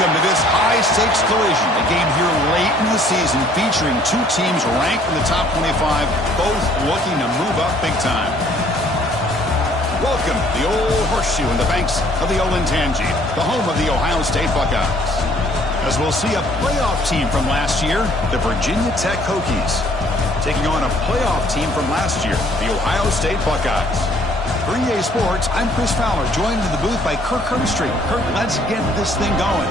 Welcome to this high-stakes collision, a game here late in the season featuring two teams ranked in the top 25, both looking to move up big time. Welcome to the Old Horseshoe in the banks of the Olentangy, the home of the Ohio State Buckeyes. As we'll see a playoff team from last year, the Virginia Tech Hokies, taking on a playoff team from last year, the Ohio State Buckeyes. For EA Sports, I'm Chris Fowler, joined in the booth by Kirk Herbstreit. Kirk, let's get this thing going.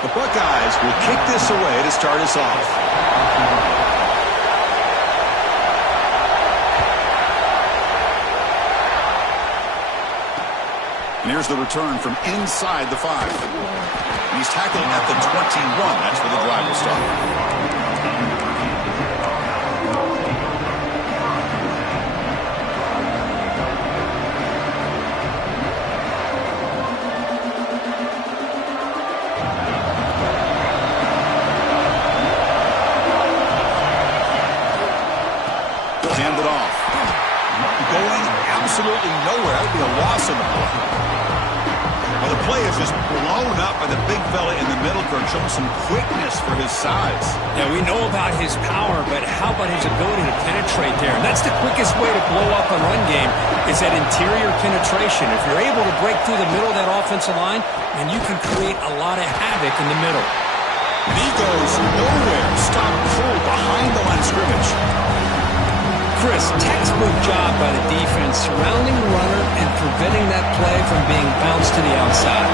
The Buckeyes will kick this away to start us off. And here's the return from inside the 5. And he's tackled at the 21. That's where the drive will start. Hand it off. Going absolutely nowhere. That would be a loss on the play. Well, the play is just blown up by the big fella in the middle, Kirk, showing some quickness for his size. Yeah, we know about his power, but how about his ability to penetrate there? And that's the quickest way to blow up a run game, is that interior penetration. If you're able to break through the middle of that offensive line, then you can create a lot of havoc in the middle. And he goes nowhere. Stop cold behind the line of scrimmage. Chris, textbook job by the defense surrounding the runner and preventing that play from being bounced to the outside.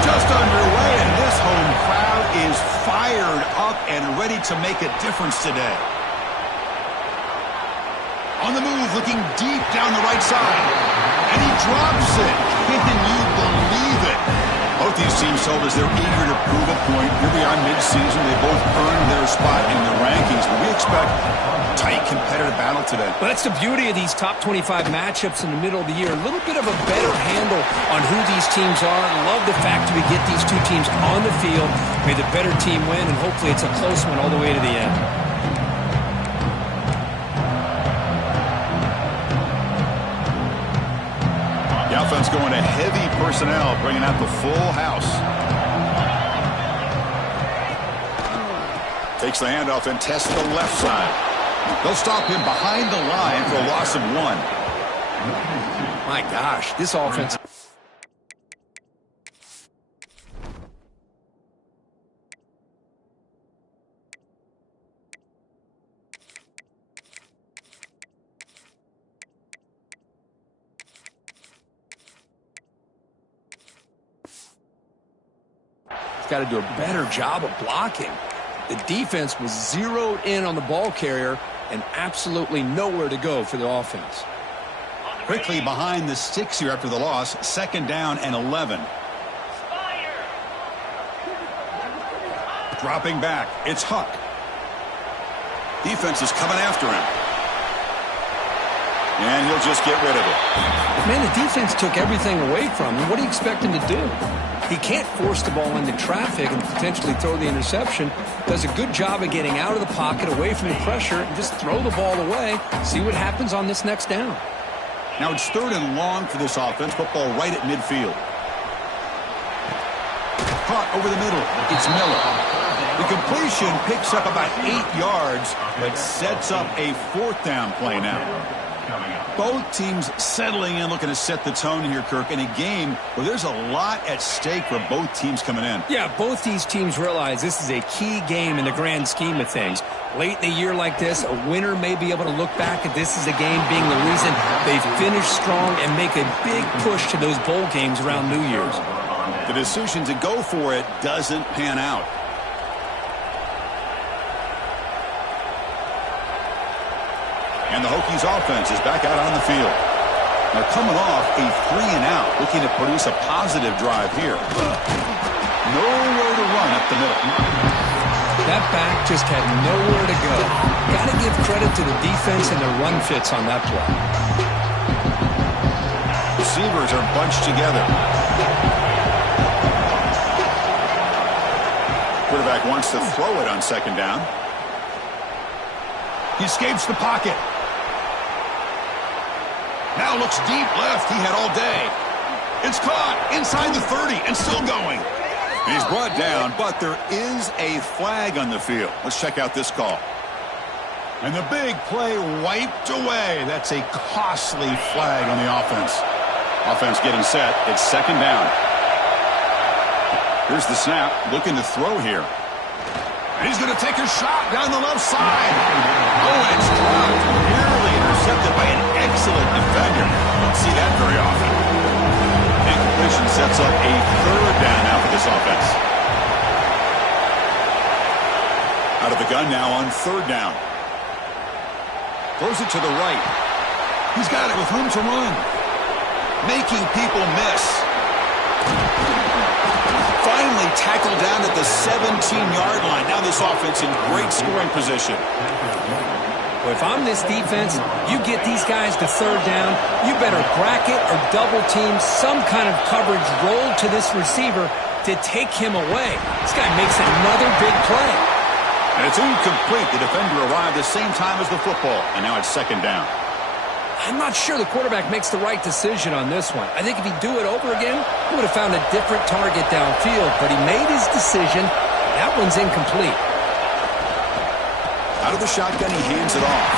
Just underway, and this home crowd is fired up and ready to make a difference today. On the move, looking deep down the right side. And he drops it. Can you believe it? Both these teams told us they're eager to prove a point. Here we are mid-season. They both earned their spot in the rankings, but we expect tight competitive battle today. Well, that's the beauty of these top 25 matchups in the middle of the year. A little bit of a better handle on who these teams are. I love the fact that we get these two teams on the field. May the better team win, and hopefully it's a close one all the way to the end. The offense going to heavy personnel, bringing out the full house. Takes the handoff and tests the left side. They'll stop him behind the line for a loss of 1. My gosh, this offense. He's got to do a better job of blocking. The defense was zeroed in on the ball carrier and absolutely nowhere to go for the offense. Quickly behind the sticks here after the loss. 2nd down and 11. Dropping back. It's Huck. Defense is coming after him. And he'll just get rid of it. Man, the defense took everything away from him. What do you expect him to do? He can't force the ball into traffic and potentially throw the interception. Does a good job of getting out of the pocket, away from the pressure, and just throw the ball away. See what happens on this next down. Now it's 3rd and long for this offense. Football right at midfield. Caught over the middle. It's Miller. The completion picks up about 8 yards, but sets up a 4th down play now. Both teams settling in, looking to set the tone here, Kirk, in a game where there's a lot at stake for both teams coming in. Yeah, both these teams realize this is a key game in the grand scheme of things. Late in a year like this, a winner may be able to look back at this as a game being the reason they finish strong and make a big push to those bowl games around New Year's. The decision to go for it doesn't pan out. And the Hokies offense is back out on the field. They're coming off a 3-and-out, looking to produce a positive drive here. Nowhere to run up the middle. That back just had nowhere to go. Got to give credit to the defense and the run fits on that play. Receivers are bunched together. Quarterback wants to throw it on second down. He escapes the pocket. Now looks deep left. He had all day. It's caught inside the 30 and still going. He's brought down, but there is a flag on the field. Let's check out this call. And the big play wiped away. That's a costly flag on the offense. Offense getting set. It's second down. Here's the snap. Looking to throw here. And he's going to take a shot down the left side. Oh, and it's dropped. Nearly intercepted by an excellent defender. Don't see that very often. Incompletion sets up a third down now for this offense. Out of the gun now on third down. Throws it to the right. He's got it with room to run. Making people miss. Finally tackled down at the 17-yard line. Now this offense in great scoring position. Well, if I'm this defense, you get these guys to third down, you better bracket or double team some kind of coverage rolled to this receiver to take him away. This guy makes another big play. And it's incomplete. The defender arrived the same time as the football, and now it's second down. I'm not sure the quarterback makes the right decision on this one. I think if he'd do it over again, he would have found a different target downfield, but he made his decision. That one's incomplete. Out of the shotgun, he hands it off.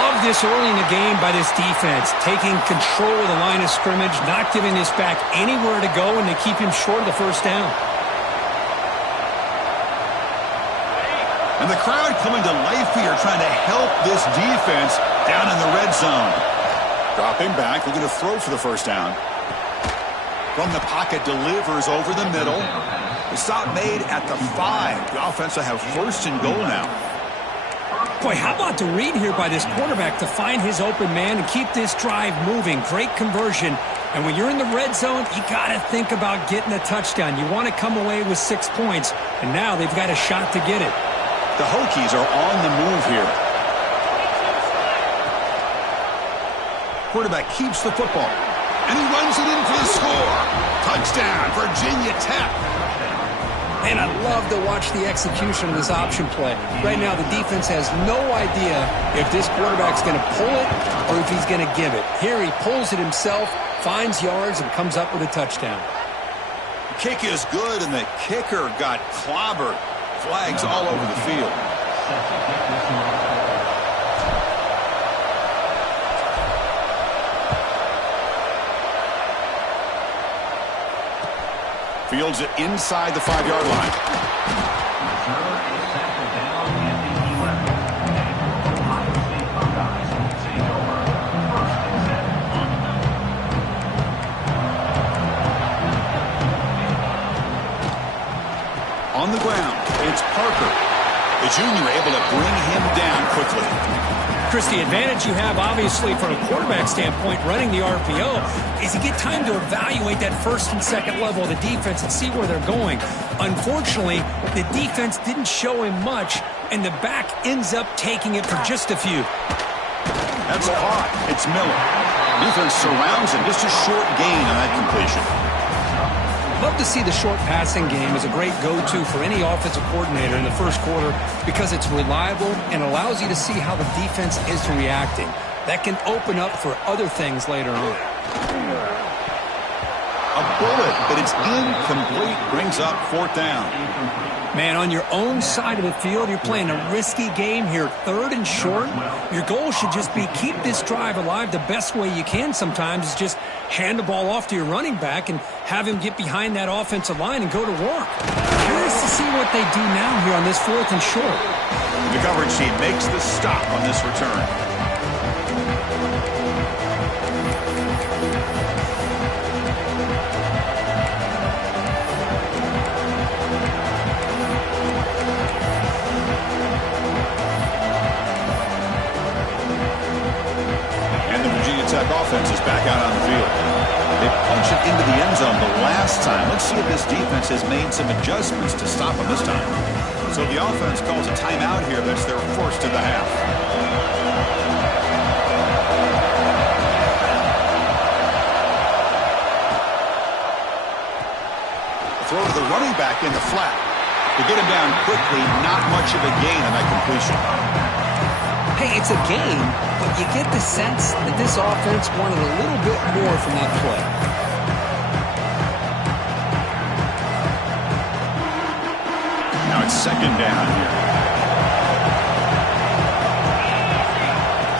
Love this early in the game by this defense, taking control of the line of scrimmage, not giving this back anywhere to go, and they keep him short of the first down. And the crowd coming to life here, trying to help this defense down in the red zone. Dropping back, looking to throw for the first down. From the pocket, delivers over the middle. The stop made at the 5. The offense will have first and goal now. Boy, how about the read here by this quarterback to find his open man and keep this drive moving. Great conversion. And when you're in the red zone, you got to think about getting a touchdown. You want to come away with 6 points, and now they've got a shot to get it. The Hokies are on the move here. Quarterback keeps the football, and he runs it in for the score. Touchdown, Virginia Tech. And I love to watch the execution of this option play. Right now, the defense has no idea if this quarterback's going to pull it or if he's going to give it. Here he pulls it himself, finds yards, and comes up with a touchdown. The kick is good, and the kicker got clobbered. Flags all over the field. Fields it inside the 5-yard line. On the ground, it's Parker. The junior able to bring him down quickly. Chris, the advantage you have, obviously, from a quarterback standpoint, running the RPO, is you get time to evaluate that first and second level of the defense and see where they're going. Unfortunately, the defense didn't show him much, and the back ends up taking it for just a few. That's caught. It's Miller. Defense surrounds him. Just a short gain on that completion. Love to see the short passing game as a great go-to for any offensive coordinator in the first quarter because it's reliable and allows you to see how the defense is reacting. That can open up for other things later on. A bullet, but it's incomplete. Brings up fourth down. Man, on your own side of the field, you're playing a risky game here, third and short. Your goal should just be keep this drive alive the best way you can sometimes is just hand the ball off to your running back and have him get behind that offensive line and go to work. Curious to see what they do now here on this fourth and short. The coverage team makes the stop on this return. offense is back out on the field. They punch it into the end zone the last time. Let's see if this defense has made some adjustments to stop them this time. So the offense calls a timeout here. That's their first of the half. Throw to the running back in the flat. To get him down quickly, not much of a gain on that completion. Hey, it's a gain, but you get the sense that this offense wanted a little bit more from that play. Now it's second down here.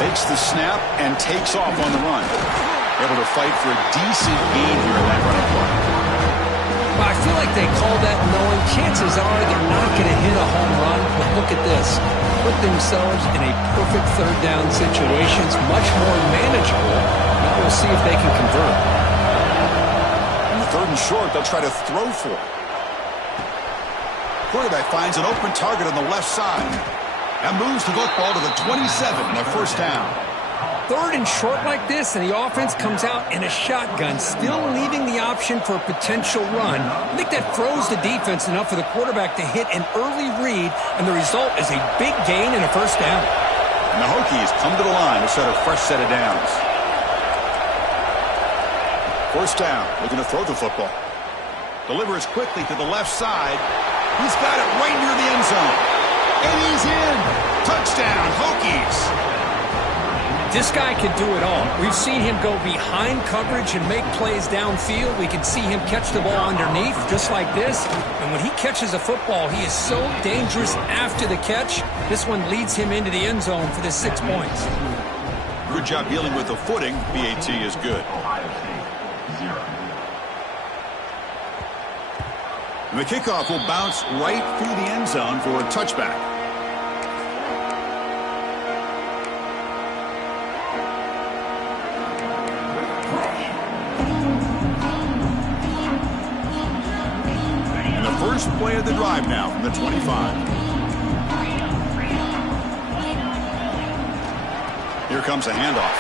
Takes the snap and takes off on the run. Able to fight for a decent gain here in that running play. Well, I feel like they called that knowing chances are they're not going to hit a home run, but look at this. Put themselves in a perfect third down situation. It's much more manageable. Now we'll see if they can convert. On the third and short, they'll try to throw for it. Quarterback finds an open target on the left side. And moves the football to the 27 and a first down. Third and short like this, and the offense comes out in a shotgun, still leaving the option for a potential run. I think that throws the defense enough for the quarterback to hit an early read, and the result is a big gain and a first down. And the Hokies come to the line to set a fresh set of downs. First down, looking to throw the football. Delivers quickly to the left side. He's got it right near the end zone. And he's in. Touchdown, Hokies. This guy can do it all. We've seen him go behind coverage and make plays downfield. We can see him catch the ball underneath just like this. And when he catches a football, he is so dangerous after the catch. This one leads him into the end zone for the 6 points. Good job dealing with the footing. BAT is good. And the kickoff will bounce right through the end zone for a touchback. First play of the drive now from the 25. Here comes a handoff.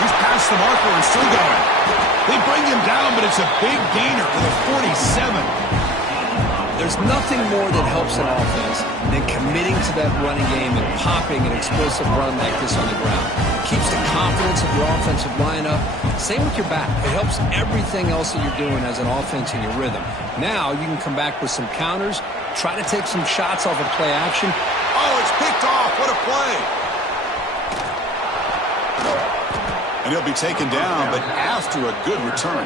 He's past the marker and still going. They bring him down, but it's a big gainer for the 47. There's nothing more that helps an offense than committing to that running game and popping an explosive run like this on the ground. It keeps the confidence of your offensive line up. Same with your back. It helps everything else that you're doing as an offense in your rhythm. Now you can come back with some counters, try to take some shots off of play action. Oh, it's picked off. What a play. And he'll be taken down, but after a good return.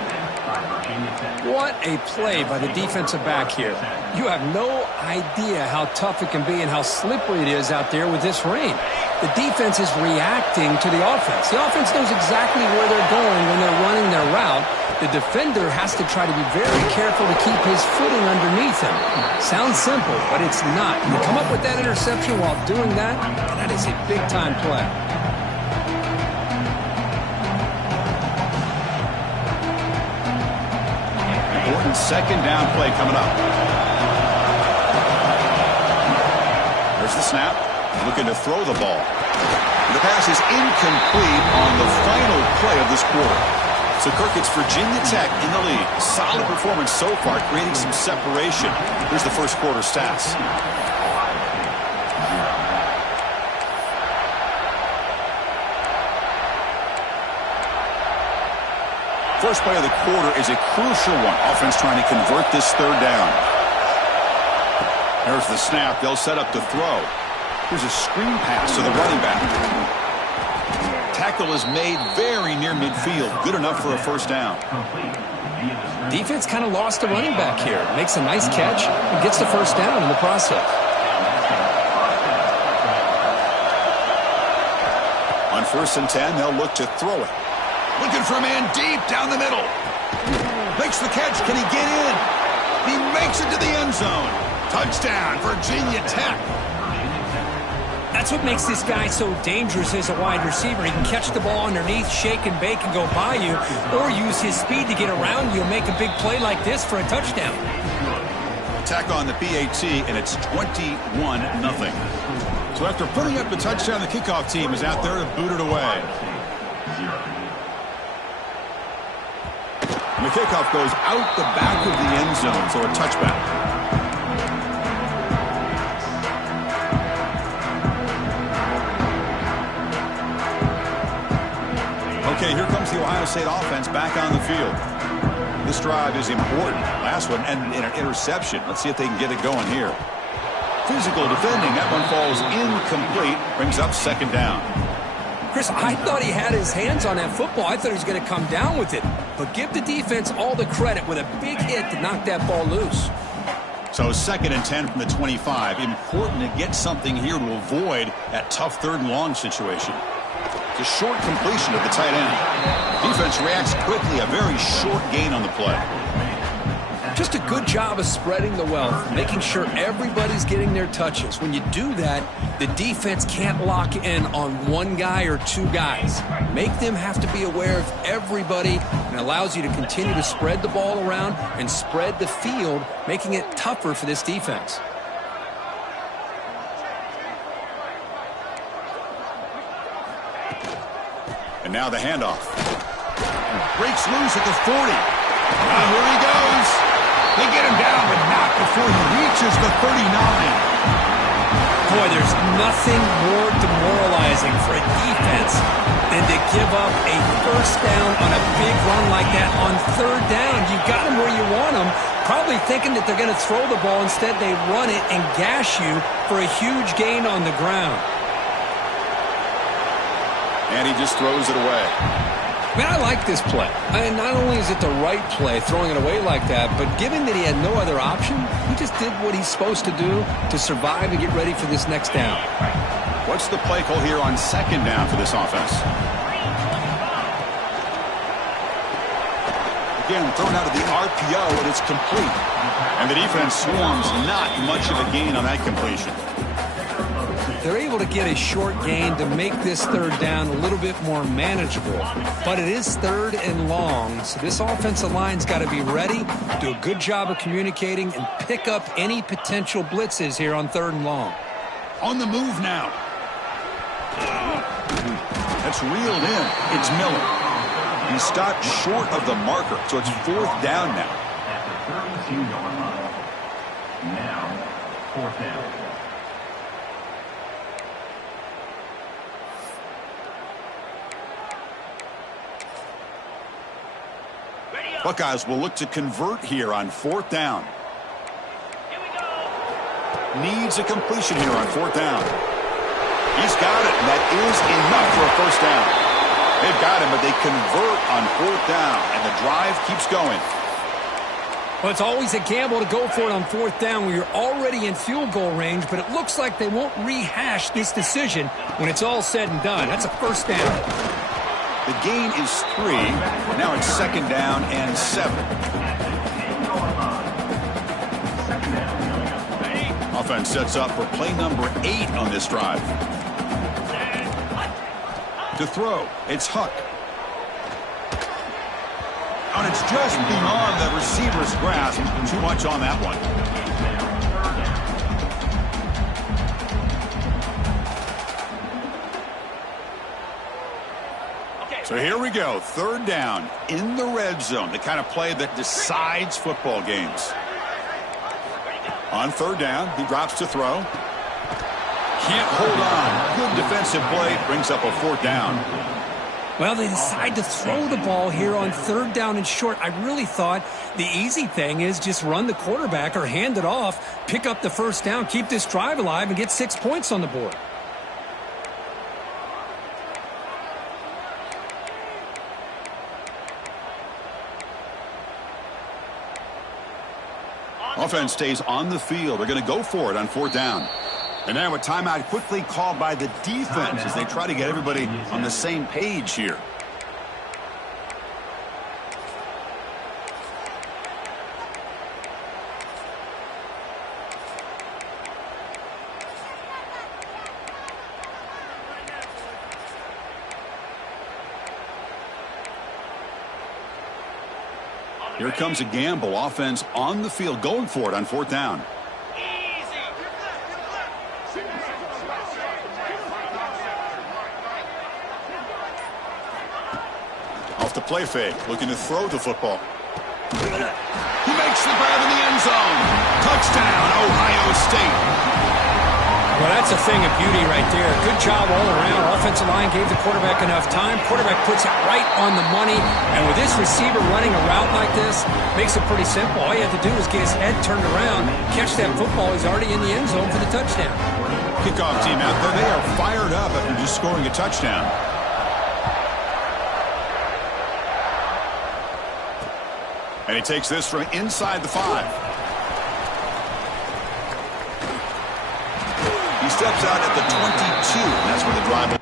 What a play by the defensive back here. You have no idea how tough it can be and how slippery it is out there with this rain. The defense is reacting to the offense. The offense knows exactly where they're going when they're running their route. The defender has to try to be very careful to keep his footing underneath him. Sounds simple, but it's not. You come up with that interception while doing that, and that is a big-time play. Important second down play coming up. There's the snap. Looking to throw the ball. The pass is incomplete on the final play of this quarter. So, Kirk, it's Virginia Tech in the lead. Solid performance so far, creating some separation. Here's the first quarter stats. First play of the quarter is a crucial one. Offense trying to convert this third down. There's the snap. They'll set up to throw. Here's a screen pass to the running back. Tackle is made very near midfield. Good enough for a first down. Defense kind of lost the running back here. Makes a nice catch and gets the first down in the process. On 1st and 10, they'll look to throw it. Looking for a man deep down the middle. Makes the catch. Can he get in? He makes it to the end zone. Touchdown, Virginia Tech. That's what makes this guy so dangerous as a wide receiver. He can catch the ball underneath, shake and bake and go by you, or use his speed to get around you and make a big play like this for a touchdown. Attack on the PAT, and it's 21-0. So after putting up the touchdown, the kickoff team is out there to boot it away. And the kickoff goes out the back of the end zone, so a touchback. Okay, here comes the Ohio State offense back on the field. This drive is important. Last one, and an interception. Let's see if they can get it going here. Physical defending. That one falls incomplete. Brings up second down. Chris, I thought he had his hands on that football. I thought he was going to come down with it. But give the defense all the credit with a big hit to knock that ball loose. So 2nd and 10 from the 25. Important to get something here to avoid that tough 3rd and long situation. It's a short completion of the tight end. Defense reacts quickly. A very short gain on the play. Just a good job of spreading the wealth, making sure everybody's getting their touches. When you do that, the defense can't lock in on one guy or two guys. Make them have to be aware of everybody, and allows you to continue to spread the ball around and spread the field, making it tougher for this defense. And now the handoff. Breaks loose at the 40. Now here he goes. They get him down, but not before he reaches the 39. Boy, there's nothing more demoralizing for a defense than to give up a first down on a big run like that on 3rd down. You got them where you want them, probably thinking that they're going to throw the ball. Instead, they run it and gash you for a huge gain on the ground. And he just throws it away. Man, I like this play. And not only is it the right play, throwing it away like that, but given that he had no other option, he just did what he's supposed to do to survive and get ready for this next down. What's the play call here on 2nd down for this offense? Again, thrown out of the RPO, and it's complete. And the defense swarms not much of a gain on that completion. They're able to get a short gain to make this 3rd down a little bit more manageable. But it is 3rd and long, so this offensive line's got to be ready, do a good job of communicating, and pick up any potential blitzes here on 3rd and long. On the move now. That's reeled in. It's Miller. He stopped short of the marker, so it's 4th down now. Now, 4th down. Buckeyes will look to convert here on 4th down. Needs a completion here on 4th down. He's got it, and that is enough for a first down. They've got him, but they convert on 4th down, and the drive keeps going. Well, it's always a gamble to go for it on 4th down when you're already in field goal range, but it looks like they won't rehash this decision when it's all said and done. That's a first down. The gain is 3. Now it's 2nd down and 7. Offense sets up for play number 8 on this drive. To throw, it's Huck. And it's just beyond the receiver's grasp. Too much on that one. So here we go, 3rd down in the red zone, the kind of play that decides football games. On 3rd down, he drops to throw. Can't hold on. Good defensive play, brings up a 4th down. Well, they decide to throw the ball here on 3rd down and short. I really thought the easy thing is just run the quarterback or hand it off, pick up the first down, keep this drive alive, and get 6 points on the board. Offense stays on the field. They're going to go for it on 4th down. And now a timeout quickly called by the defense as they try to get everybody on the same page here. Here comes a gamble. Offense on the field, going for it on 4th down. Off the play fake, looking to throw the football. He makes the grab in the end zone. Touchdown, Ohio State. Well, that's a thing of beauty right there. Good job all around. Offensive line gave the quarterback enough time. Quarterback puts it right on the money. And with this receiver running a route like this, makes it pretty simple. All you have to do is get his head turned around, catch that football. He's already in the end zone for the touchdown. Kickoff team out there. They are fired up after just scoring a touchdown. And he takes this from inside the 5. He steps out at the 22, and that's where the drive.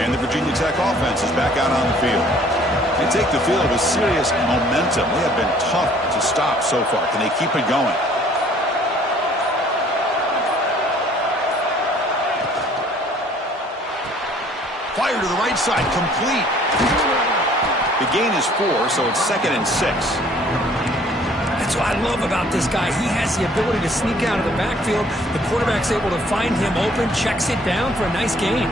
And the Virginia Tech offense is back out on the field. They take the field with serious momentum. They have been tough to stop so far. Can they keep it going? Fire to the right side, complete. The gain is 4, so it's 2nd and 6. That's what I love about this guy. He has the ability to sneak out of the backfield. The quarterback's able to find him open, checks it down for a nice gain.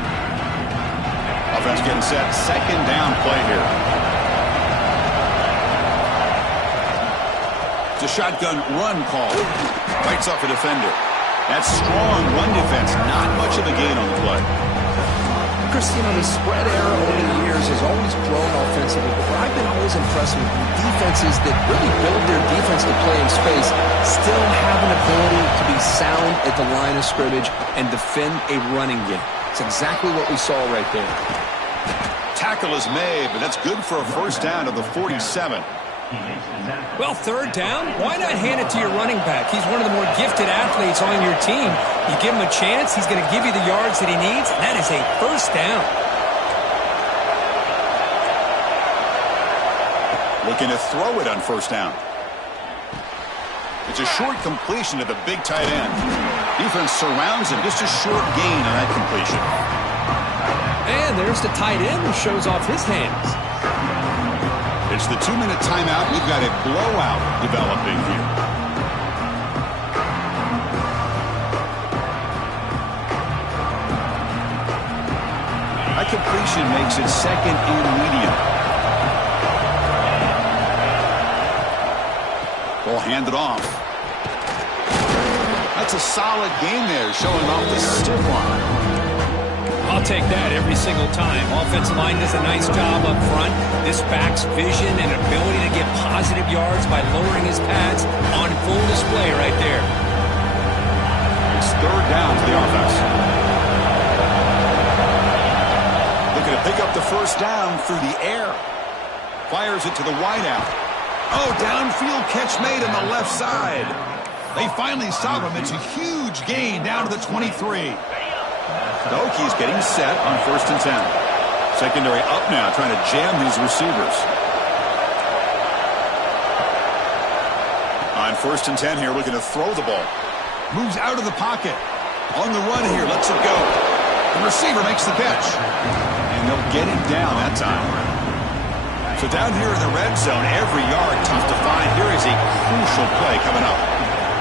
Offense getting set. 2nd down play here. It's a shotgun run call. Fights off a defender. That's strong run defense. Not much of a gain on the play. Chris, you know, the spread era over the years has always grown offensively, but I've been always impressed with defenses that really build their defense to play in space, still have an ability to be sound at the line of scrimmage and defend a running game. It's exactly what we saw right there. Tackle is made, but that's good for a first down to the 47. Well, 3rd down, why not hand it to your running back? He's one of the more gifted athletes on your team. You give him a chance, he's going to give you the yards that he needs, and that is a first down. Looking to throw it on first down. It's a short completion to the big tight end. Defense surrounds him, just a short gain on that completion. And there's the tight end who shows off his hands. It's the 2-minute timeout. We've got a blowout developing here. That completion makes it 2nd and medium. Ball handed off. That's a solid game there, showing off the stiff arm. I'll take that every single time. Offensive line does a nice job up front. This back's vision and ability to get positive yards by lowering his pads on full display right there. It's 3rd down for the offense. Looking to pick up the first down through the air. Fires it to the wideout. Oh, downfield catch made on the left side. They finally stop him. It's a huge gain down to the 23. The Hokies getting set on 1st and 10. Secondary up now, trying to jam these receivers. On 1st and 10 here, looking to throw the ball. Moves out of the pocket. On the run here, lets it go. The receiver makes the catch. And they'll get him down that time. So down here in the red zone, every yard tough to find. Here is a crucial play coming up.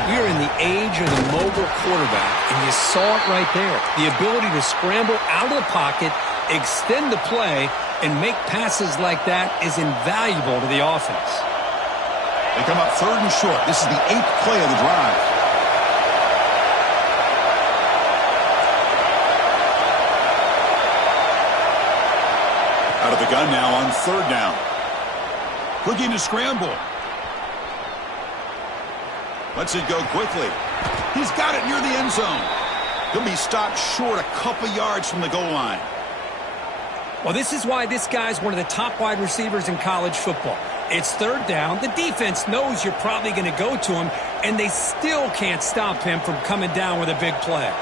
We are in the age of the mobile quarterback, and you saw it right there. The ability to scramble out of the pocket, extend the play, and make passes like that is invaluable to the offense. They come up 3rd and short. This is the 8th play of the drive. Out of with the gun now on 3rd down. Looking to scramble. Lets it go quickly. He's got it near the end zone. He'll be stopped short a couple yards from the goal line. Well, this is why this guy's one of the top wide receivers in college football. It's 3rd down. The defense knows you're probably going to go to him, and they still can't stop him from coming down with a big play.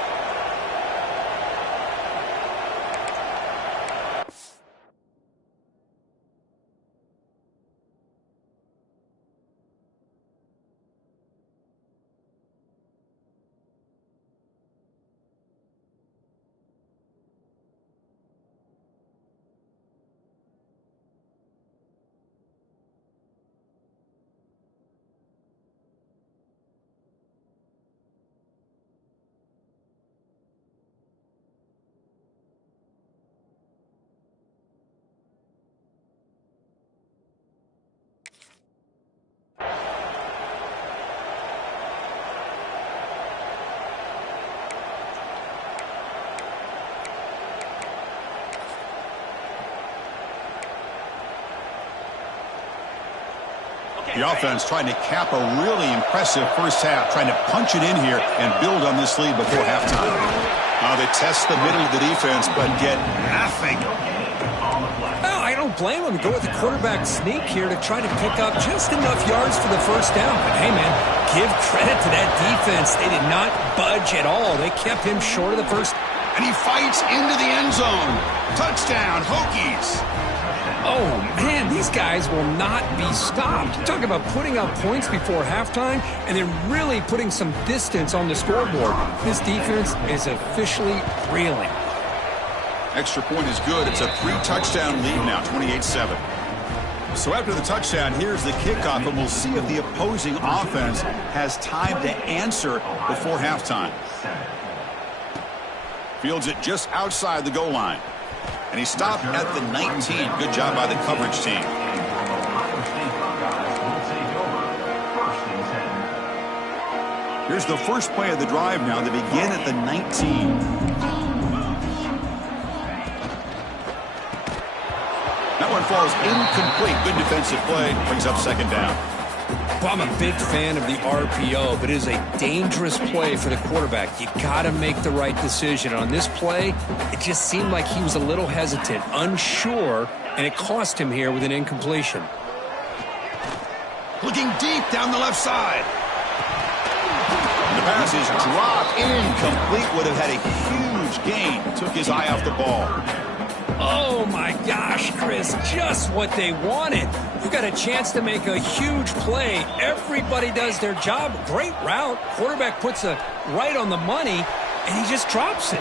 The offense trying to cap a really impressive first half, trying to punch it in here and build on this lead before halftime. They test the middle of the defense, but get nothing. Well, I don't blame them. Go with the quarterback sneak here to try to pick up just enough yards for the first down. But, hey, man, give credit to that defense. They did not budge at all. They kept him short of the first. And he fights into the end zone. Touchdown, Hokies. Oh, man, these guys will not be stopped. Talk about putting up points before halftime and then really putting some distance on the scoreboard. This defense is officially reeling. Extra point is good. It's a 3-touchdown lead now, 28-7. So after the touchdown, here's the kickoff, and we'll see if the opposing offense has time to answer before halftime. Fields it just outside the goal line. And he stopped at the 19. Good job by the coverage team. Here's the first play of the drive now. They begin at the 19. That one falls incomplete. Good defensive play. Brings up 2nd down. Well, I'm a big fan of the RPO, but it is a dangerous play for the quarterback. You got to make the right decision. On this play, it just seemed like he was a little hesitant, unsure, and it cost him here with an incompletion. Looking deep down the left side. The pass is dropped. Incomplete. Would have had a huge gain. Took his eye off the ball. Oh, my gosh, Chris, just what they wanted. You got a chance to make a huge play. Everybody does their job. Great route. Quarterback puts it right on the money, and he just drops it.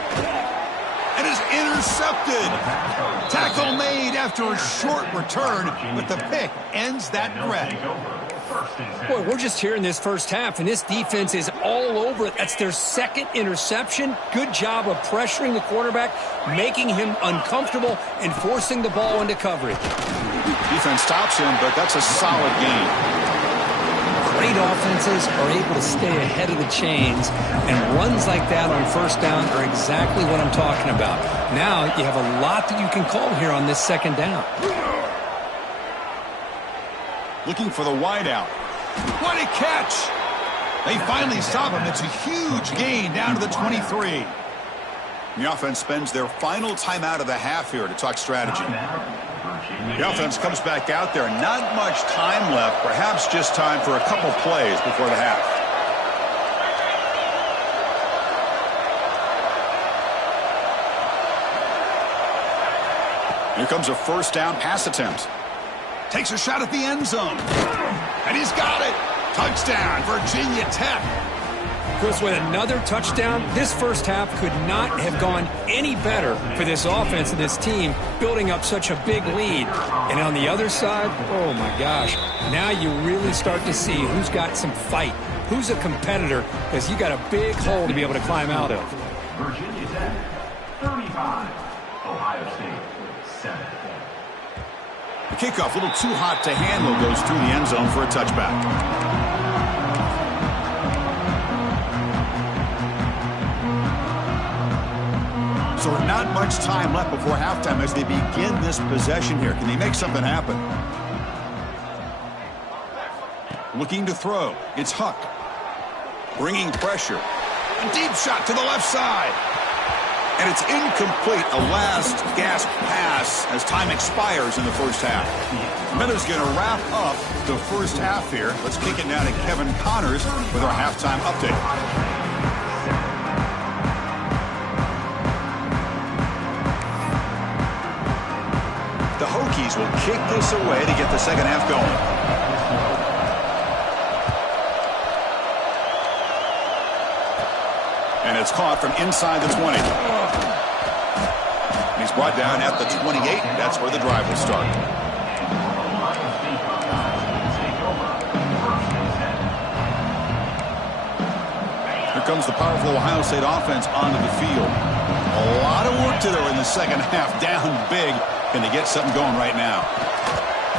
And is intercepted. Tackle made after a short return, but the pick ends that threat. Boy, we're just here in this first half, and this defense is all over it. That's their 2nd interception. Good job of pressuring the quarterback, making him uncomfortable, and forcing the ball into coverage. Defense stops him, but that's a solid gain. Great offenses are able to stay ahead of the chains, and runs like that on 1st down are exactly what I'm talking about. Now you have a lot that you can call here on this 2nd down. Looking for the wideout. What a catch! They finally stop him. It's a huge gain down to the 23. The offense spends their final timeout of the half here to talk strategy. The offense comes back out there. Not much time left. Perhaps just time for a couple plays before the half. Here comes a 1st down pass attempt. Takes a shot at the end zone. And he's got it. Touchdown, Virginia Tech. Chris, with another touchdown, this first half could not have gone any better for this offense and this team, building up such a big lead. And on the other side, oh my gosh, now you really start to see who's got some fight, who's a competitor, because you got a big hole to be able to climb out of. Virginia Tech, 35. Ohio State, 7. The kickoff, a little too hot to handle, goes through the end zone for a touchback. So not much time left before halftime as they begin this possession here. Can they make something happen? Looking to throw. It's Huck. Bringing pressure. A deep shot to the left side. And it's incomplete. A last gasp pass as time expires in the first half. Miller's going to wrap up the first half here. Let's kick it now to Kevin Connors with our halftime update. The Hokies will kick this away to get the second half going. And it's caught from inside the 20. He's brought down at the 28. That's where the drive will start. Here comes the powerful Ohio State offense onto the field. A lot of work to do in the second half. Down big. Can they get something going right now?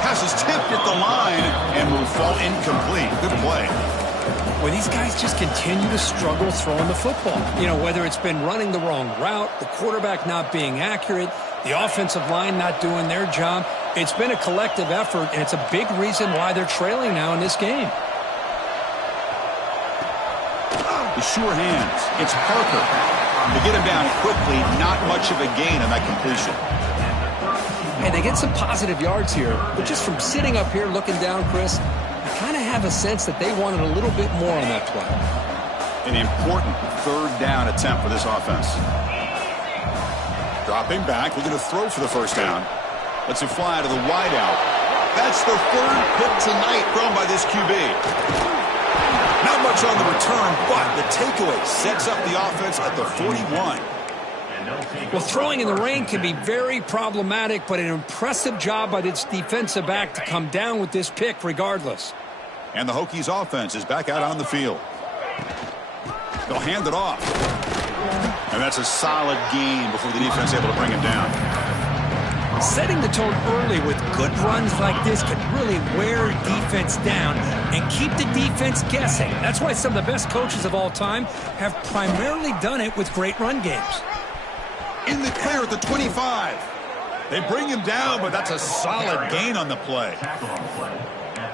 Pass is tipped at the line and will fall incomplete. Good play. Well, these guys just continue to struggle throwing the football. You know, whether it's been running the wrong route, the quarterback not being accurate, the offensive line not doing their job. It's been a collective effort, and it's a big reason why they're trailing now in this game. The sure hands. It's Parker. To get him down quickly, not much of a gain on that completion. And they get some positive yards here, but just from sitting up here looking down, Chris, kind of have a sense that they wanted a little bit more on that play. An important third down attempt for this offense. Dropping back, looking to throw for the first down. Lets it fly to the wideout. That's the third pick tonight thrown by this QB. Not much on the return, but the takeaway sets up the offense at the 41. Well, throwing in the rain can be very problematic, but an impressive job by this defensive back to come down with this pick regardless. And the Hokies offense is back out on the field. They'll hand it off. And that's a solid gain before the defense is able to bring him down. Setting the tone early with good runs like this can really wear defense down and keep the defense guessing. That's why some of the best coaches of all time have primarily done it with great run games. In the clear at the 25. They bring him down, but that's a solid gain on the play.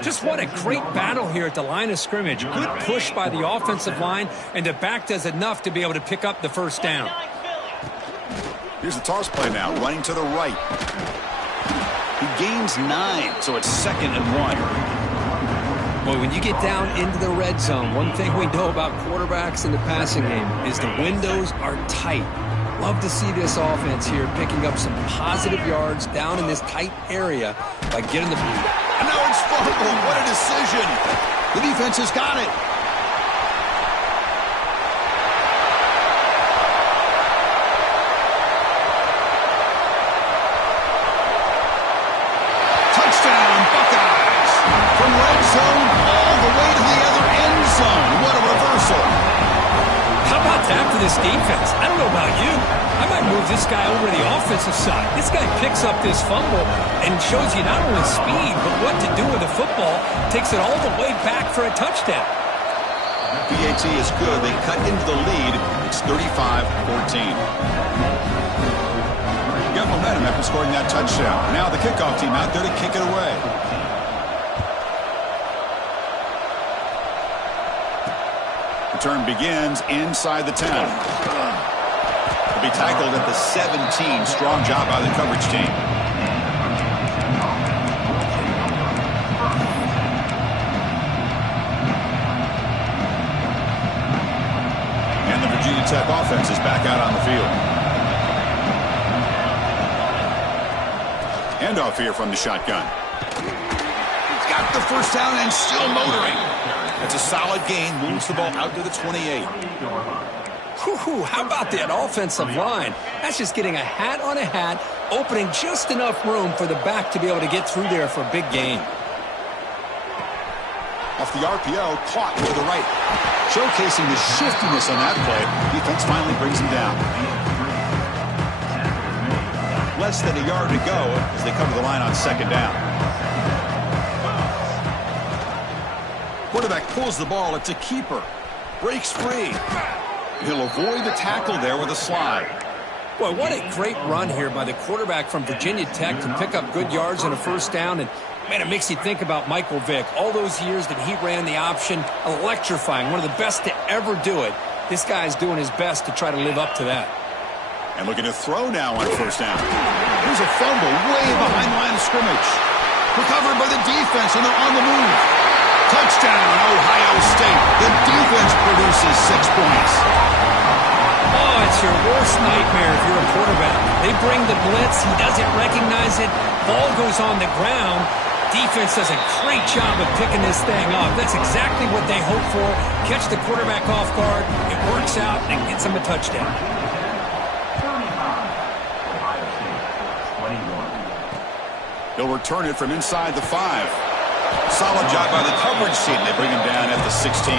Just what a great battle here at the line of scrimmage. Good push by the offensive line, and the back does enough to be able to pick up the first down. Here's the toss play now, running to the right. He gains 9, so it's 2nd and 1. Boy, when you get down into the red zone, one thing we know about quarterbacks in the passing game is the windows are tight. Love to see this offense here picking up some positive yards down in this tight area by getting the... And now it's fumbled. What a decision. The defense has got it. Touchdown, Buckeyes. From red zone all the way to the other end zone. What a reversal. How about that for this defense? I don't know about you. I might move this guy over to the offensive side. This guy picks up this fumble and shows you not only speed, but what to do with the football. Takes it all the way back for a touchdown. PAT is good. They cut into the lead. It's 35-14. Got momentum after scoring that touchdown. Now the kickoff team out there to kick it away. Return begins inside the 10. He'll be tackled at the 17. Strong job by the coverage team. And the Virginia Tech offense is back out on the field. Handoff here from the shotgun. He's got the first down and still motoring. It's a solid gain. Moves the ball out to the 28. Whew, how about that offensive line? That's just getting a hat on a hat, opening just enough room for the back to be able to get through there for a big gain. Off the RPO, caught to the right. Showcasing the shiftiness on that play. Defense finally brings him down. Less than a yard to go as they cover the line on 2nd down. Quarterback pulls the ball. It's a keeper. Breaks free. He'll avoid the tackle there with a slide. Boy, what a great run here by the quarterback from Virginia Tech to pick up good yards and a first down. And, man, it makes you think about Michael Vick. All those years that he ran the option, electrifying, one of the best to ever do it. This guy's doing his best to try to live up to that. And looking to throw now on first down. Here's a fumble way behind the line of scrimmage. Recovered by the defense, and they're on the move. Touchdown, Ohio State. The defense produces 6 points. Oh, it's your worst nightmare if you're a quarterback. They bring the blitz. He doesn't recognize it. Ball goes on the ground. Defense does a great job of picking this thing up. That's exactly what they hope for. Catch the quarterback off guard. It works out and gets him a touchdown. 35. Ohio State, 21. He'll return it from inside the 5. Solid job by the coverage team. They bring him down at the 16.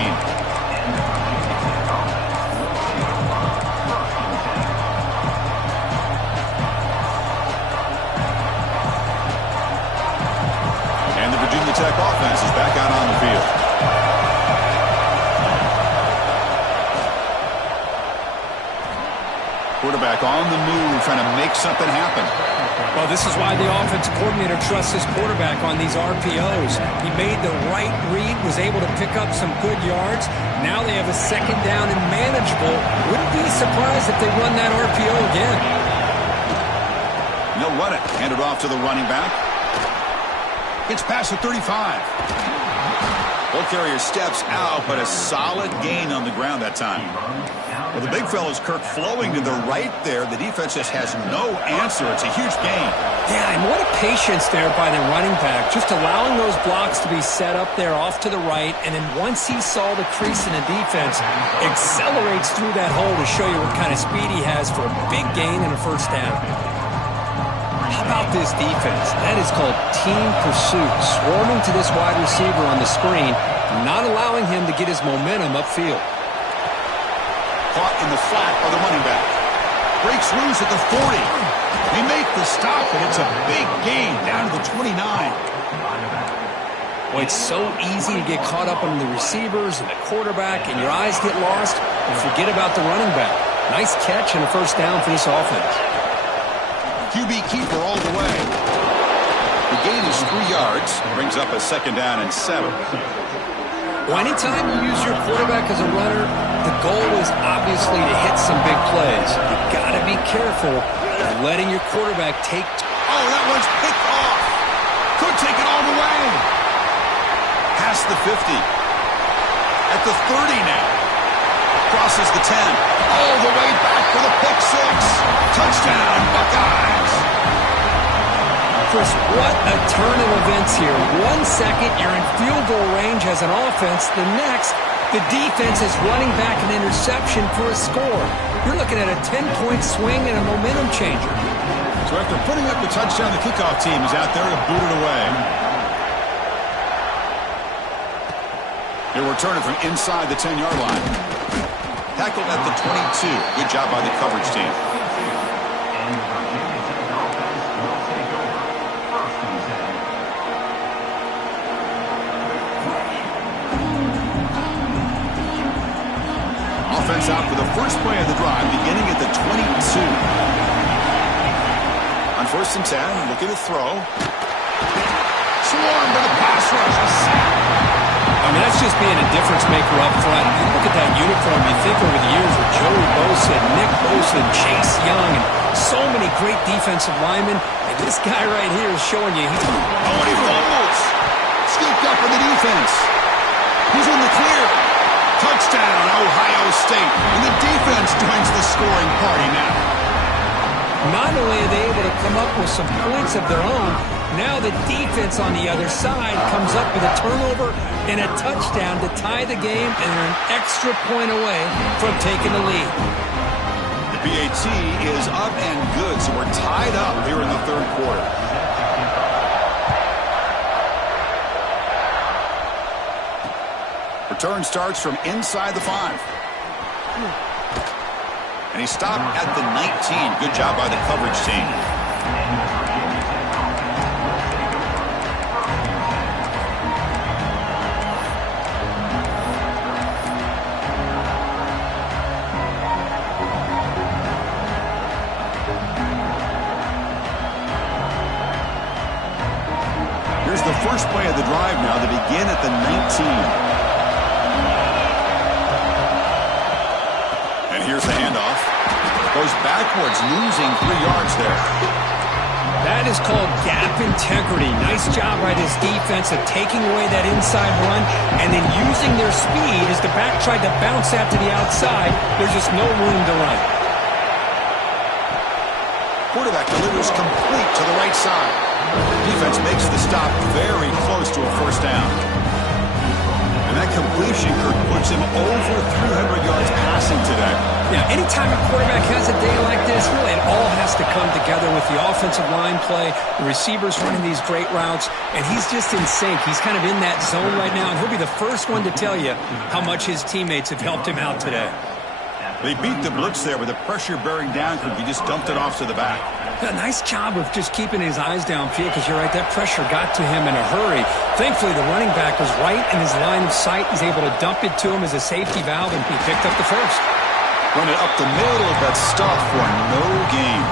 And the Virginia Tech offense is back out on the field. Quarterback on the move, trying to make something happen. Well, this is why the offensive coordinator trusts his quarterback on these RPOs. He made the right read, was able to pick up some good yards. Now they have a second down and manageable. Wouldn't be surprised if they run that RPO again. And they'll run it. Hand it off to the running back. Gets past the 35. Ball carrier steps out, but a solid gain on the ground that time. Well, the big fella's Kirk flowing to the right there. The defense just has no answer. It's a huge gain. Yeah, and what a patience there by the running back. Just allowing those blocks to be set up there off to the right. And then once he saw the crease in the defense, accelerates through that hole to show you what kind of speed he has for a big gain and a first down. How about this defense? That is called team pursuit. Swarming to this wide receiver on the screen, not allowing him to get his momentum upfield. Caught in the flat by the running back. Breaks loose at the 40. They make the stop, and it's a big gain down to the 29. Well, it's so easy to get caught up on the receivers and the quarterback, and your eyes get lost and forget about the running back. Nice catch and a first down for this offense. QB keeper all the way. The gain is 3 yards. Brings up a second down and 7. Well, anytime you use your quarterback as a runner, the goal is obviously to hit some big plays. You got to be careful of letting your quarterback take. Oh, that one's picked off. Could take it all the way. Past the 50. At the 30 now. Crosses the 10. All the way back for the pick 6. Touchdown, Buckeyes. Chris, what a turn of events here. 1 second, you're in field goal range as an offense. The next, the defense is running back an interception for a score. You're looking at a 10-point swing and a momentum changer. So after putting up the touchdown, the kickoff team is out there to boot it away. They'll return it from inside the 10-yard line. Tackled at the 22. Good job by the coverage team. Offense out for the first play of the drive, beginning at the 22. On 1st and 10, looking to throw. Swarmed by the pass rush. A sack. I mean, that's just being a difference maker up front. You look at that uniform, you think over the years with Joey Bosa, Nick Bosa, Chase Young, and so many great defensive linemen. And this guy right here is showing you. Oh, and he fumbles. Scooped up in the defense. He's in the clear. Touchdown, Ohio State. And the defense joins the scoring party now. Not only are they able to come up with some points of their own, now the defense on the other side comes up with a turnover and a touchdown to tie the game, and they're an extra point away from taking the lead. The PAT is up and good, so we're tied up here in the 3rd quarter. Return starts from inside the 5. And he stopped at the 19. Good job by the coverage team. first play of the drive now. They begin at the 19. And here's the handoff. Goes backwards, losing 3 yards there. That is called gap integrity. Nice job by this defense of taking away that inside run and then using their speed as the back tried to bounce that to the outside. There's just no room to run. Quarterback delivers complete to the right side. Defense makes the stop very close to a first down. And that completion, Kirk, puts him over 300 yards passing today. Now, anytime a quarterback has a day like this, really it all has to come together with the offensive line play, the receivers running these great routes, and he's just in sync. He's kind of in that zone right now, and he'll be the first one to tell you how much his teammates have helped him out today. They beat the blitz there with the pressure bearing down. He just dumped it off to the back. A nice job of just keeping his eyes downfield because you're right, that pressure got to him in a hurry. Thankfully, the running back was right in his line of sight. He's able to dump it to him as a safety valve, and he picked up the first. Run it up the middle of that stuff for no gain.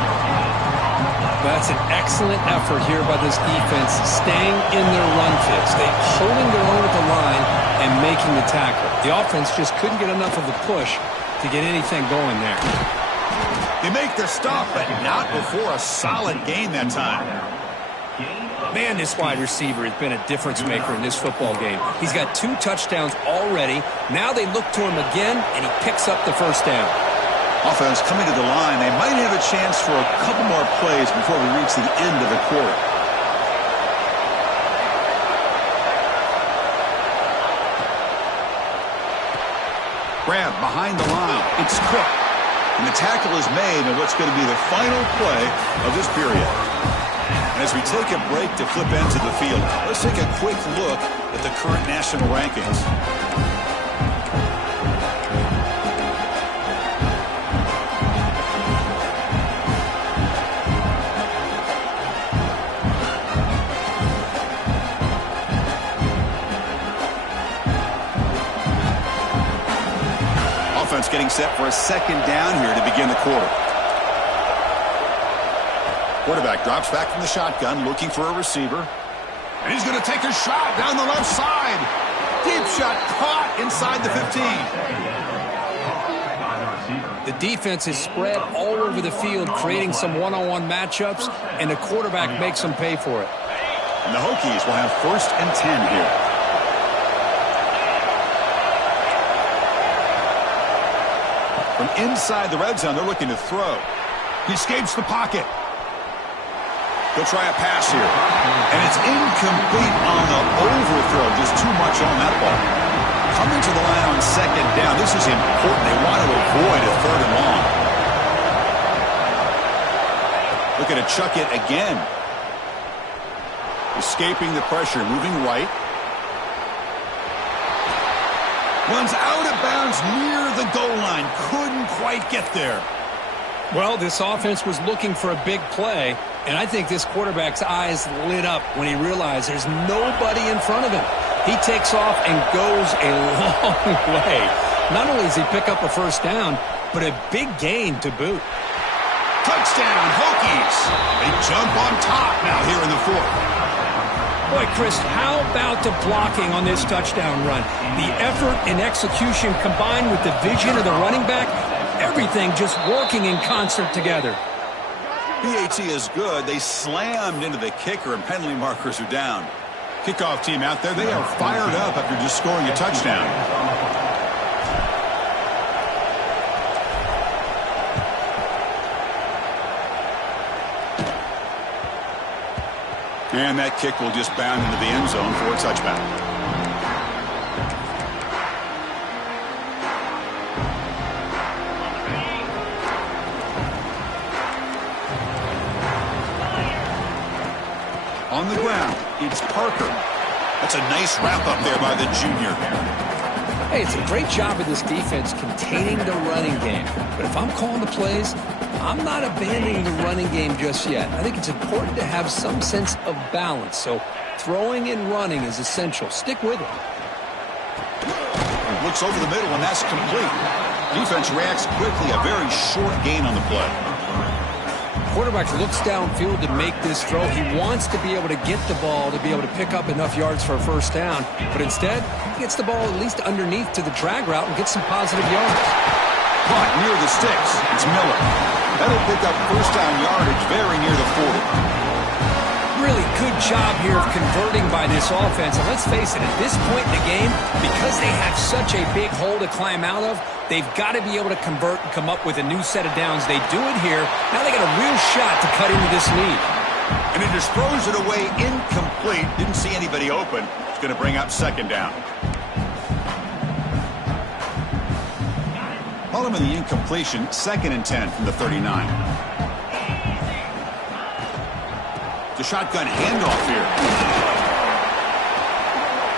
That's an excellent effort here by this defense, staying in their run fits. They're holding their own at the line and making the tackle. The offense just couldn't get enough of a push to get anything going there. They make their stop, but not before a solid gain that time. Man, this wide receiver has been a difference maker in this football game. He's got 2 touchdowns already. Now they look to him again, and he picks up the first down. Offense coming to the line. They might have a chance for a couple more plays before we reach the end of the quarter. Grab behind the line. It's Cook. And the tackle is made in what's going to be the final play of this period. And as we take a break to flip ends of the field, let's take a quick look at the current national rankings. Offense getting set for a second down here to begin the quarter. Quarterback drops back from the shotgun, looking for a receiver. And he's going to take a shot down the left side. Deep shot caught inside the 15. The defense is spread all over the field, creating some one-on-one matchups, and the quarterback makes them pay for it. And the Hokies will have 1st and 10 here. From inside the red zone, they're looking to throw. He escapes the pocket. They'll try a pass here. And it's incomplete on the overthrow. Just too much on that ball. Coming to the line on second down. This is important. They want to avoid a 3rd and long. Looking to chuck it again. Escaping the pressure. Moving right. Runs out of bounds near the goal line. Couldn't quite get there. Well, this offense was looking for a big play, and I think this quarterback's eyes lit up when he realized there's nobody in front of him. He takes off and goes a long way. Not only does he pick up a first down, but a big gain to boot. Touchdown, Hokies. They jump on top now here in the 4th. Boy, Chris, how about the blocking on this touchdown run? The effort and execution combined with the vision of the running back, everything just working in concert together. PAT is good. They slammed into the kicker, and penalty markers are down. Kickoff team out there, they are fired up after just scoring a touchdown. And that kick will just bound into the end zone for a touchback. On the ground, it's Parker. That's a nice wrap-up there by the junior. Hey, it's a great job of this defense containing the running game. But if I'm calling the plays, I'm not abandoning the running game just yet. I think it's important to have some sense of balance. So throwing and running is essential. Stick with it. Looks over the middle, and that's complete. Defense reacts quickly. A very short gain on the play. quarterback looks downfield to make this throw. He wants to be able to get the ball to be able to pick up enough yards for a first down. But instead, he gets the ball at least underneath to the drag route and gets some positive yards. Caught near the sticks. It's Miller. That'll pick up first down yardage very near the 40. Really good job here of converting by this offense. And let's face it, at this point in the game, because they have such a big hole to climb out of, they've got to be able to convert and come up with a new set of downs. They do it here. Now they got a real shot to cut into this lead. And he just throws it away incomplete. Didn't see anybody open. It's going to bring up second down. Following the incompletion, 2nd and 10 from the 39. The shotgun handoff here.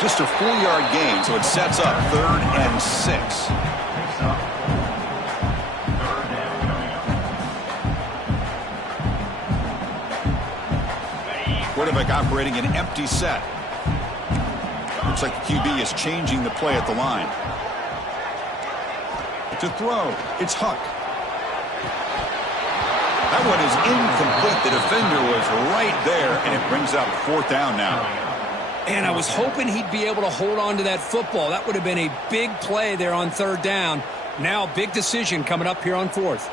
Just a 4-yard gain, so it sets up 3rd and 6. Quarterback operating an empty set. Looks like the QB is changing the play at the line. To throw, it's Huck. That one is incomplete. The defender was right there, and it brings up 4th down now. And I was hoping he'd be able to hold on to that football. That would have been a big play there on 3rd down. Now, big decision coming up here on 4th.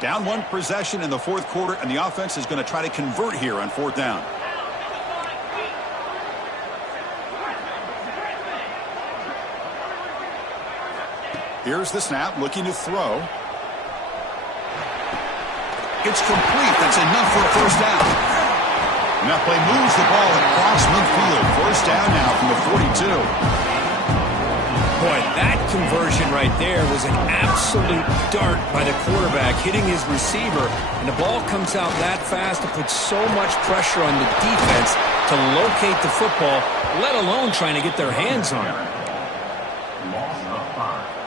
Down 1 possession in the 4th quarter, and the offense is going to try to convert here on 4th down. Here's the snap, looking to throw. It's complete. That's enough for a first down. And that play moves the ball across midfield. First down now from the 42. Boy, that conversion right there was an absolute dart by the quarterback, hitting his receiver. And the ball comes out that fast to put so much pressure on the defense to locate the football, let alone trying to get their hands on it. Loss of 5.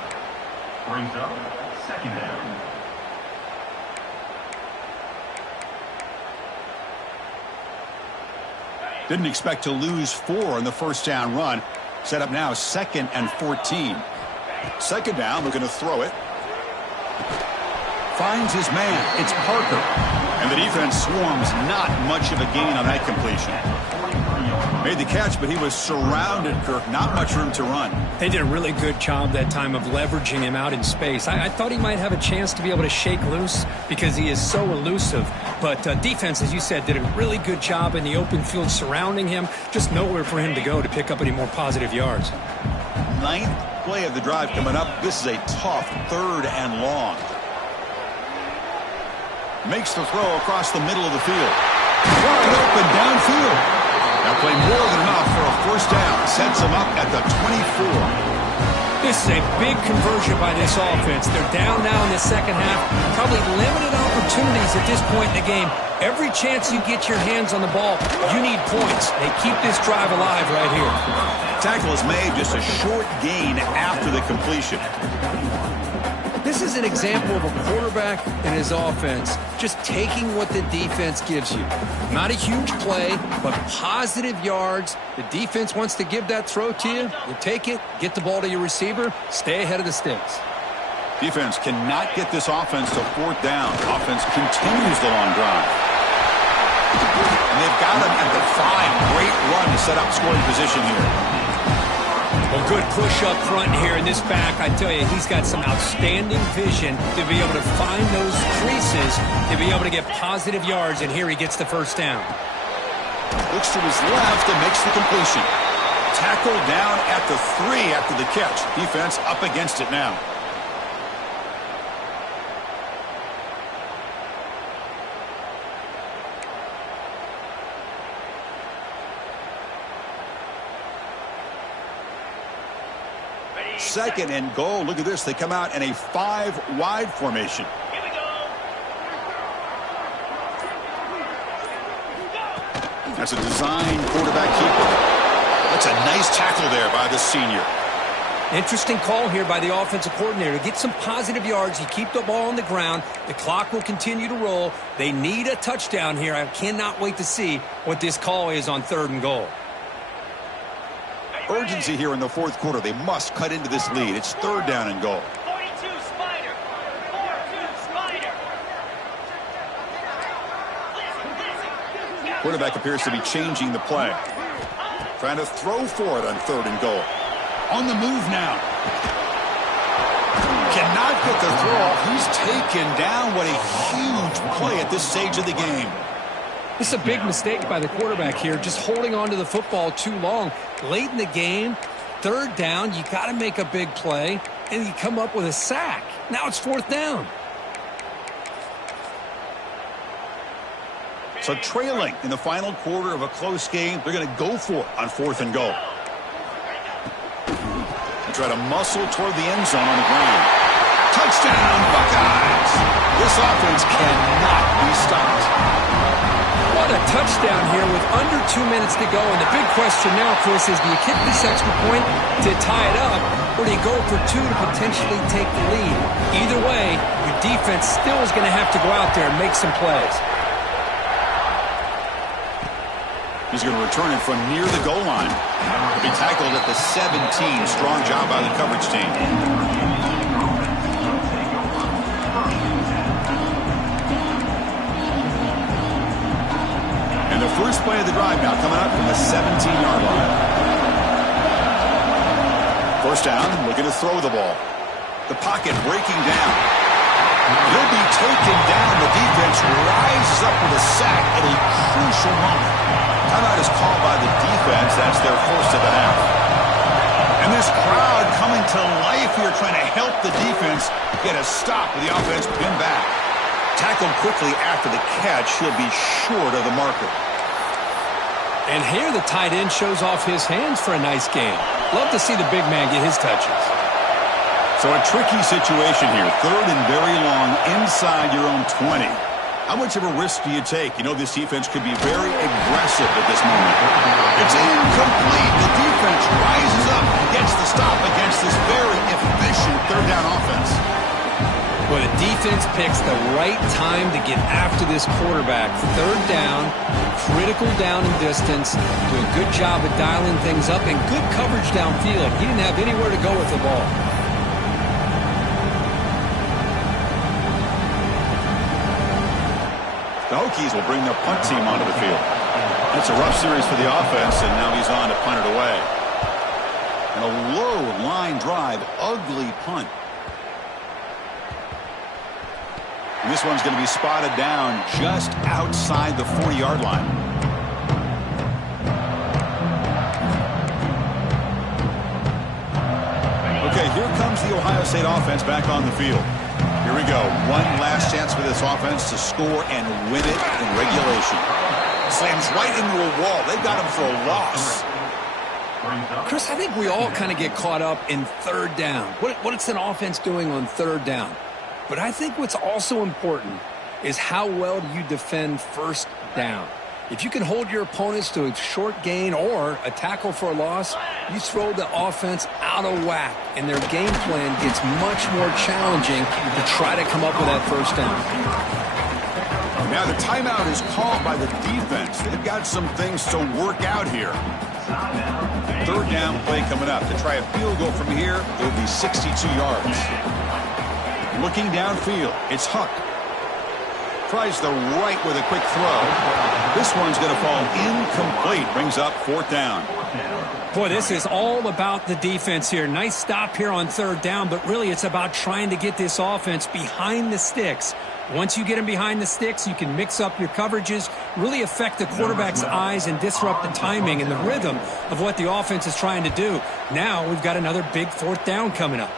Brings up second down. Didn't expect to lose 4 on the first down run. Set up now 2nd and 14. Second down, looking to throw it. Finds his man. It's Parker. And the defense swarms. Not much of a gain on that completion. Made the catch, but he was surrounded, Kirk. Not much room to run. They did a really good job that time of leveraging him out in space. I thought he might have a chance to be able to shake loose because he is so elusive. But defense, as you said, did a really good job in the open field surrounding him. Just nowhere for him to go to pick up any more positive yards. 9th play of the drive coming up. This is a tough 3rd and long. Makes the throw across the middle of the field. Wide open downfield. Now play more than enough for a first down. Sets him up at the 24. This is a big conversion by this offense. They're down now in the second half. Probably limited opportunities at this point in the game. Every chance you get your hands on the ball, you need points. They keep this drive alive right here. Tackle is made, just a short gain after the completion. This is an example of a quarterback and his offense just taking what the defense gives you. Not a huge play, but positive yards. The defense wants to give that throw to you. You take it, get the ball to your receiver, stay ahead of the sticks. Defense cannot get this offense to 4th down. Offense continues the long drive. And they've got him at the 5. Great run to set up scoring position here. Well, good push up front here in this back. I tell you, he's got some outstanding vision to be able to find those creases, to be able to get positive yards, and here he gets the first down. Looks to his left and makes the completion. Tackle down at the 3 after the catch. Defense up against it now. Second and goal. Look at this. They come out in a 5-wide formation. That's a design quarterback keeper. That's a nice tackle there by the senior. Interesting call here by the offensive coordinator. Get some positive yards. You keep the ball on the ground. The clock will continue to roll. They need a touchdown here. I cannot wait to see what this call is on 3rd and goal. Urgency here in the 4th quarter. They must cut into this lead. It's 3rd down and goal. 42 Spider. 42 Spider. Quarterback appears to be changing the play. Trying to throw for it on 3rd and goal. On the move now. Cannot get the throw off. He's taken down. What a huge play at this stage of the game. This is a big mistake by the quarterback here, just holding on to the football too long. Late in the game, 3rd down, you got to make a big play, and you come up with a sack. Now it's 4th down. So trailing in the final quarter of a close game, they're going to go for it on 4th and goal. Try to muscle toward the end zone on the ground. Touchdown, Buckeyes! This offense cannot be stopped. What a touchdown here with under 2 minutes to go. And the big question now, Chris, is do you kick this extra point to tie it up, or do you go for 2 to potentially take the lead? Either way, your defense still is going to have to go out there and make some plays. He's going to return it from near the goal line. He tackled at the 17. Strong job by the coverage team. And the first play of the drive now coming up from the 17-yard line. First down, looking to throw the ball. The pocket breaking down. He'll be taken down. The defense rises up with a sack at a crucial moment. Timeout is called by the defense. That's their first of the half. And this crowd coming to life here, trying to help the defense get a stop with the offense pinned back. Tackled quickly after the catch. He'll be short of the marker. And here the tight end shows off his hands for a nice game. Love to see the big man get his touches. So a tricky situation here. 3rd and very long inside your own 20. How much of a risk do you take? You know this defense could be very aggressive at this moment. It's incomplete. The defense rises up and gets the stop against this very efficient 3rd down offense. Well, the defense picks the right time to get after this quarterback. 3rd down, critical down and distance. Do a good job of dialing things up and good coverage downfield. He didn't have anywhere to go with the ball. The Hokies will bring their punt team onto the field. It's a rough series for the offense, and now he's on to punt it away. And a low line drive, ugly punt. And this one's going to be spotted down just outside the 40-yard line. Okay, here comes the Ohio State offense back on the field. Here we go. One last chance for this offense to score and win it in regulation. Slams right into a wall. They've got him for a loss. Chris, I think we all kind of get caught up in 3rd down. What's an offense doing on 3rd down? But I think what's also important is how well do you defend 1st down. If you can hold your opponents to a short gain or a tackle for a loss, you throw the offense out of whack, and their game plan gets much more challenging to try to come up with that 1st down. Now the timeout is called by the defense. They've got some things to work out here. 3rd down play coming up. To try a field goal from here, it will be 62 yards. Looking downfield, it's Huck. Tries the right with a quick throw. This one's going to fall incomplete. Brings up 4th down. Boy, this is all about the defense here. Nice stop here on 3rd down, but really it's about trying to get this offense behind the sticks. Once you get them behind the sticks, you can mix up your coverages, really affect the quarterback's eyes and disrupt the timing and the rhythm of what the offense is trying to do. Now we've got another big 4th down coming up.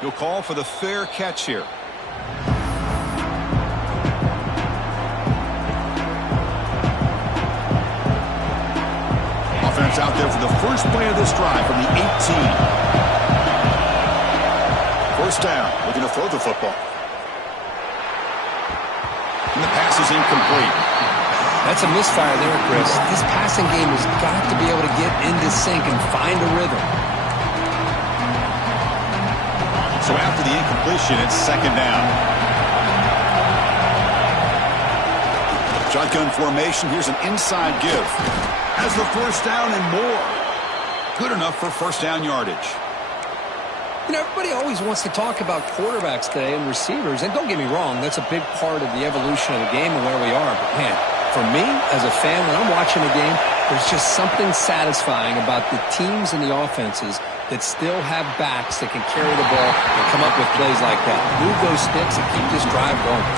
You'll call for the fair catch here. Offense out there for the first play of this drive from the 18. 1st down, looking to throw the football. And the pass is incomplete. That's a misfire there, Chris. This passing game has got to be able to get into sync and find a rhythm. So after the incompletion, it's second down. Shotgun formation. Here's an inside give. Has the first down and more. Good enough for first down yardage. You know, everybody always wants to talk about quarterbacks today and receivers. And don't get me wrong, that's a big part of the evolution of the game and where we are. But, man, for me, as a fan, when I'm watching the game, there's just something satisfying about the teams and the offenses that still have backs that can carry the ball and come up with plays like that. Move those sticks and keep this drive going.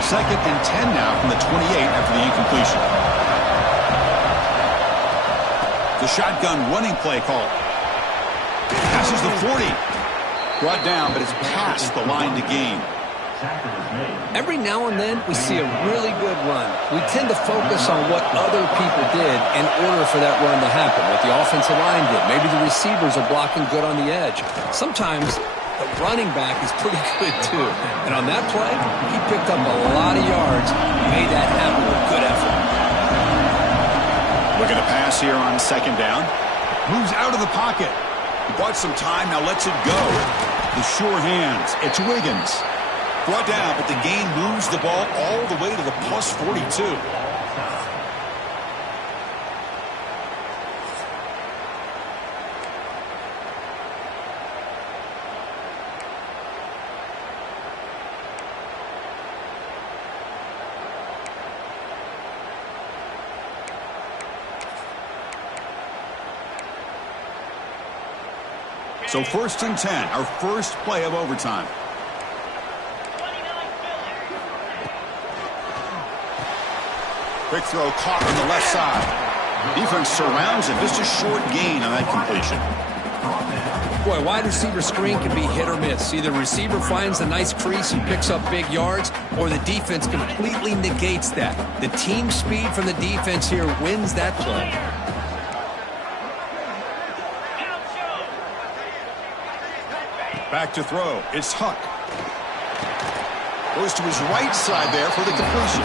Second and 10 now from the 28 after the incompletion. The shotgun running play call. Passes the 40. Brought down, but it's past the line to gain. Every now and then, we see a really good run. We tend to focus on what other people did in order for that run to happen, what the offensive line did. Maybe the receivers are blocking good on the edge. Sometimes the running back is pretty good, too. And on that play, he picked up a lot of yards and made that happen with good effort. Looking to pass here on second down. Moves out of the pocket. He bought some time, now lets it go. The sure hands. It's Wiggins. Brought down, but the gain moves the ball all the way to the plus 42. So first and 10, our first play of overtime. Quick throw caught on the left side. Defense surrounds it. Just a short gain on that completion. Boy, wide receiver screen can be hit or miss. Either receiver finds a nice crease and picks up big yards, or the defense completely negates that. The team speed from the defense here wins that play. Back to throw. It's Huck. Goes to his right side there for the completion.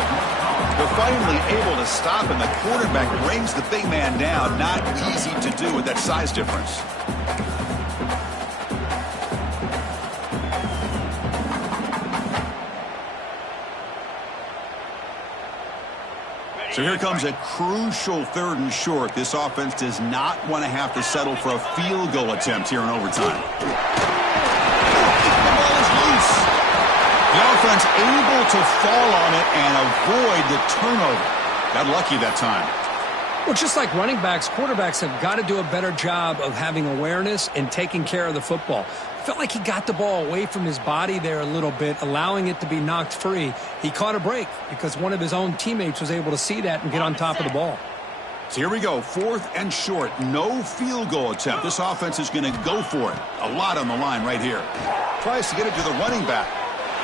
They're finally able to stop him. The quarterback brings the big man down. Not easy to do with that size difference. So here comes a crucial third and short. This offense does not want to have to settle for a field goal attempt here in overtime. The ball is loose. The offense able to fall on it and avoid the turnover. Got lucky that time. Well, just like running backs, quarterbacks have got to do a better job of having awareness and taking care of the football. Felt like he got the ball away from his body there a little bit, allowing it to be knocked free. He caught a break because one of his own teammates was able to see that and get on top of the ball. So here we go, fourth and short. No field goal attempt. This offense is going to go for it. A lot on the line right here. Tries to get it to the running back.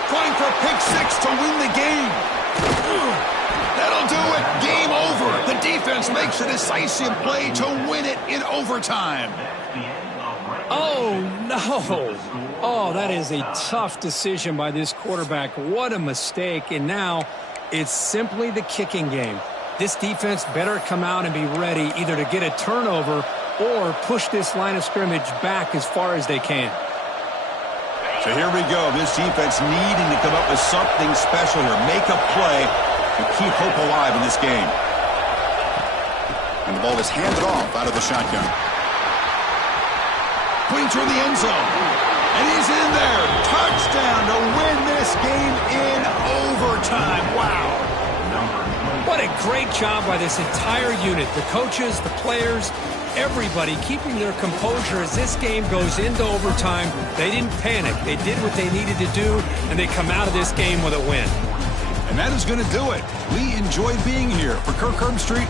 Trying for a pick six to win the game. That'll do it. Game over. The defense makes a decisive play to win it in overtime. Oh, no. Oh, that is a tough decision by this quarterback. What a mistake. And now it's simply the kicking game. This defense better come out and be ready either to get a turnover or push this line of scrimmage back as far as they can. So here we go. This defense needing to come up with something special here. Make a play and keep hope alive in this game. And the ball is handed off out of the shotgun. Putting toward the end zone. And he's in there. Touchdown to win this game in overtime. Wow. What a great job by this entire unit. The coaches, the players, everybody keeping their composure as this game goes into overtime. They didn't panic. They did what they needed to do, and they come out of this game with a win. And that is going to do it. We enjoyed being here. For Kirk Herbstreit,